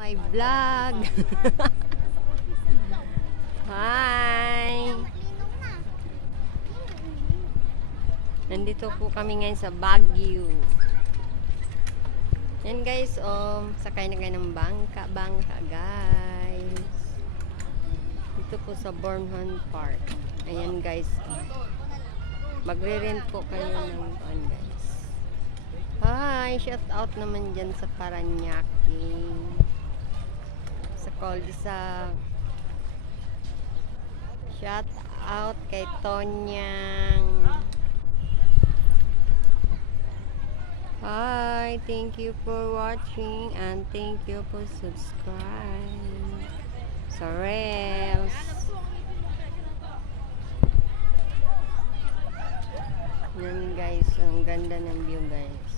My vlog. Hi. Nandito po kami ngayon sa Baguio. Yan guys, sakay na kayo ng bangka guys. Dito po sa Bornholm Park. Ayan guys. Magre-rent po kayo ng guys. Hi, shout out naman dyan sa Paranaque. Sa Cul-de-sac. Shout out kay Tonyang. Hi, thank you for watching and thank you for subscribe. Sa Reels. Yan guys, ang ganda ng view guys.